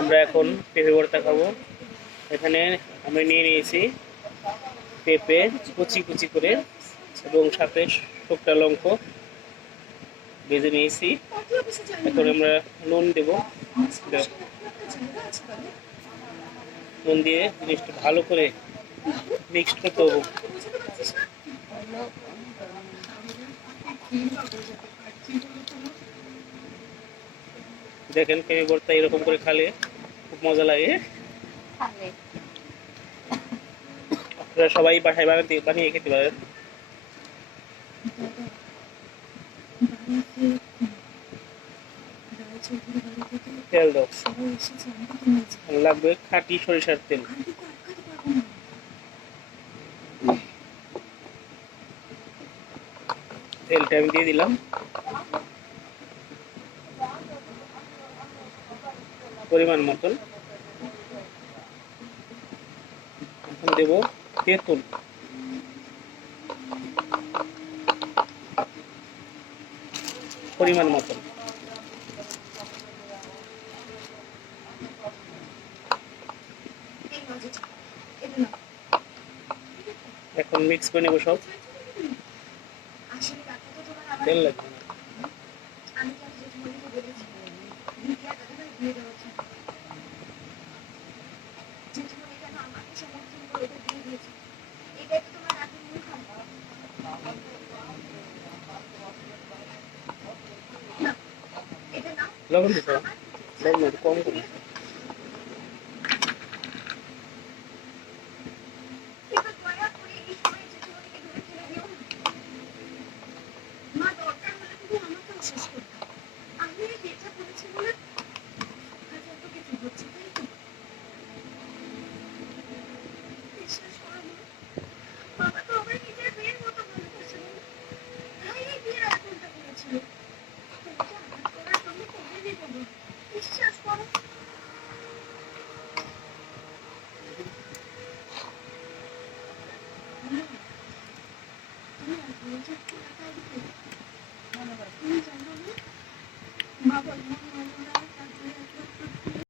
আমরা এখন পেঁপে ভর্তা খাবো। এখানে আমি নিয়ে নিয়েছি পেঁপে কুচি কুচি করে এবং সাথে শুকনো লঙ্কা ভেজে নিয়েছি। এখন আমরা নুন দেব, নুন দিয়ে জিনিসটা ভালো করে মিক্সড করতে হবে। দেখেন পেঁপে ভর্তা এরকম করে খালে খুব মজা লাগে। আপনারা সবাই বাসায় বানিয়ে খেতে পারেন। তেল দাও, লাগবে খাঁটি সরিষার তেল। তেলটা আমি দিয়ে দিলাম পরিমাণ মতন। এখন দেব তেঁতুল, পরিমাণ মতন। এখন মিক্স করে নেবো সব। তেল লাগবে না। লবণ দিতে হবে, লবণ একটু কম করে।